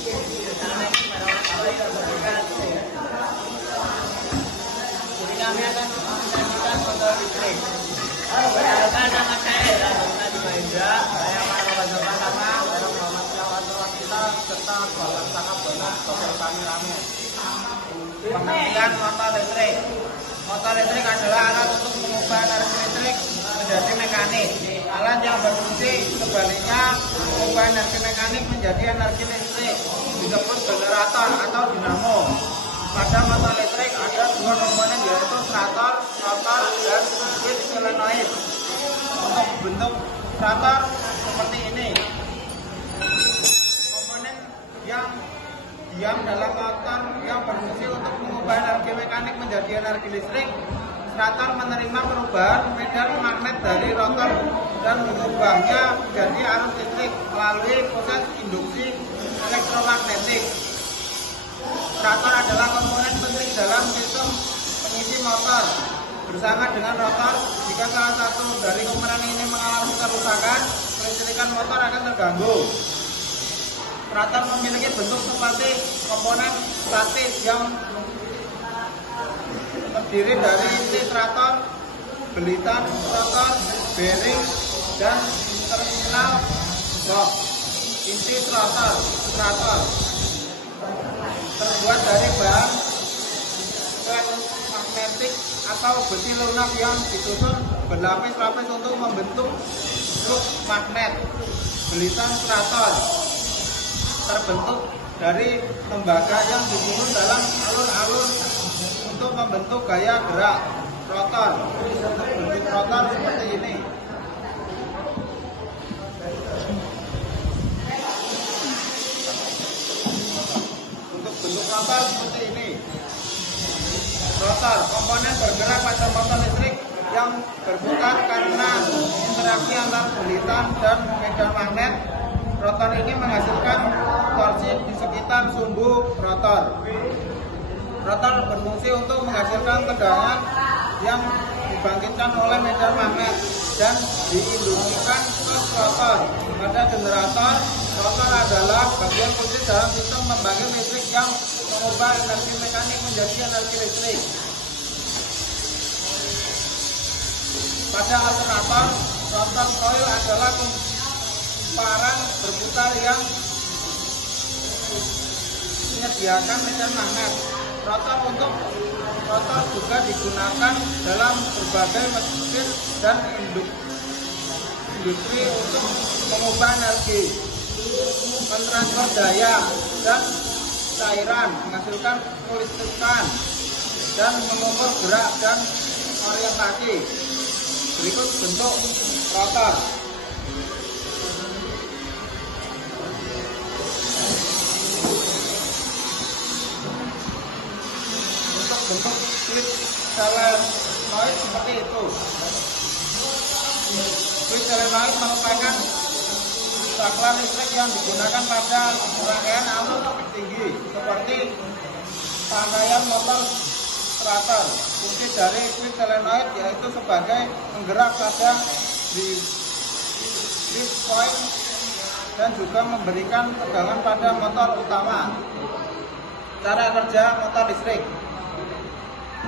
Jadi kami akan menyaksikan motor listrik. Perkenalkan nama saya Rana Dimahendra. Saya Pak Pertama, saya Muhammad Syawal kita serta Bapak Sakabana Sosial kami rame. Pengertian motor listrik. Motor listrik adalah alat untuk mengubah energi listrik menjadi mekanik. Alat yang berfungsi sebaliknya mengubah energi mekanik menjadi energi listrik disebut generator atau dinamo. Pada motor listrik ada dua komponen yaitu stator, rotor, dan switch solenoid. Untuk bentuk stator seperti ini. Komponen yang diam dalam motor yang berfungsi untuk mengubah energi mekanik menjadi energi listrik. Stator menerima perubahan medan magnet dari rotor dan mengubahnya menjadi arus listrik melalui proses induksi elektromagnetik. Stator adalah komponen penting dalam sistem pengisi motor. Bersama dengan rotor, jika salah satu dari komponen ini mengalami kerusakan, kelistrikan motor akan terganggu. Stator memiliki bentuk seperti komponen statis yang terdiri dari inti stator, belitan rotor, bearing, dan terminal box. Inti stator terbuat dari bahan magnetik atau besi lunak yang disusun berlapis-lapis untuk membentuk truk magnet. Belitan stator terbentuk dari tembaga yang disusun dalam alur-alur untuk membentuk gaya gerak rotor. Bentuk rotor seperti ini. Untuk bentuk rotor seperti ini. Rotor, komponen bergerak pada motor listrik yang berputar karena interaksi antar belitan dan medan magnet. Rotor ini menghasilkan torsi di sekitar sumbu rotor. Rotor berfungsi untuk menghasilkan tegangan yang dibangkitkan oleh medan magnet dan diinduksikan ke rotor. Pada generator, rotor adalah bagian kunci dalam sistem pembangkit listrik yang mengubah energi mekanik menjadi energi listrik. Pada alternator, rotor coil adalah kumparan berputar yang menyediakan medan magnet. Rotor juga digunakan dalam berbagai mesin dan industri untuk mengubah energi, mentransfer daya dan cairan, menghasilkan kelistrikan, dan mengukur gerak dan orientasi. Berikut bentuk rotor. Bentuk switch solenoid seperti itu. Switch solenoid merupakan saklar listrik yang digunakan pada rangkaian arus tinggi seperti rangkaian motor stator. Fungsi dari switch solenoid yaitu sebagai penggerak pada lift point dan juga memberikan tegangan pada motor utama. Cara kerja motor listrik.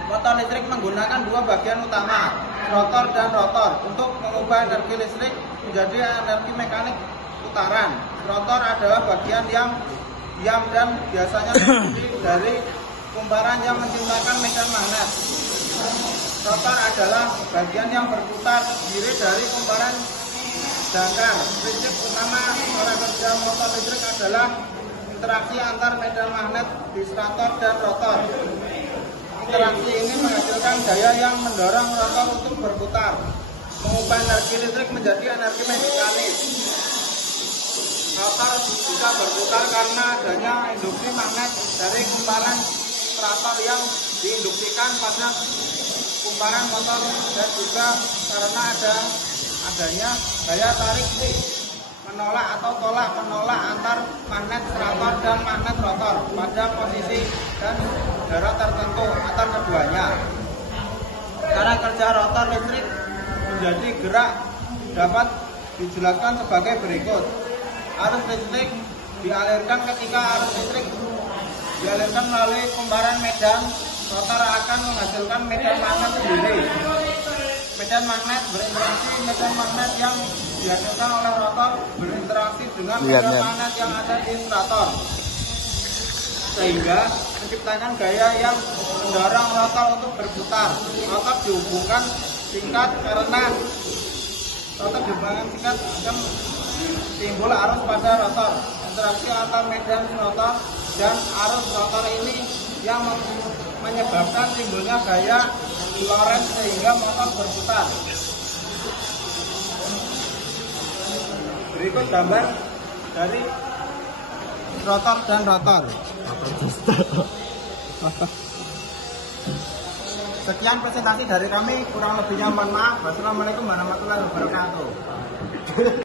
Motor listrik menggunakan dua bagian utama, rotor dan rotor, untuk mengubah energi listrik menjadi energi mekanik putaran. Rotor adalah bagian yang diam dan biasanya terdiri dari kumparan yang menciptakan medan magnet. Rotor adalah bagian yang berputar terdiri dari kumparan dangkal. Prinsip utama cara kerja motor listrik adalah interaksi antar medan magnet di stator dan rotor. Interaksi ini menghasilkan daya yang mendorong rotor untuk berputar, mengubah energi listrik menjadi energi mekanik. Rotor bisa berputar karena adanya induksi magnet dari kumparan stator yang diinduksikan pada kumparan motor dan juga karena adanya daya tarik menolak atau tolak menolak antar magnet stator dan magnet rotor pada posisi dan jarak tertentu antar keduanya. Cara kerja rotor listrik menjadi gerak dapat dijelaskan sebagai berikut. Arus listrik dialirkan ketika arus listrik dialirkan melalui kumparan medan, rotor akan menghasilkan medan magnet sendiri. Medan magnet berinteraksi medan magnet yang dihasilkan oleh rotor berinteraksi dengan medan magnet yang ada di rotor, sehingga menciptakan gaya yang mendorong rotor untuk berputar. Rotor dihubungkan singkat karena akan timbul arus pada rotor. Interaksi antar medan rotor dan arus rotor ini yang menyebabkan timbulnya gaya Lorentz sehingga motor berputar. Berikut gambar dari rotor dan rotor. Sekian presentasi dari kami, kurang lebihnya mohon maaf. Wassalamualaikum warahmatullahi wabarakatuh.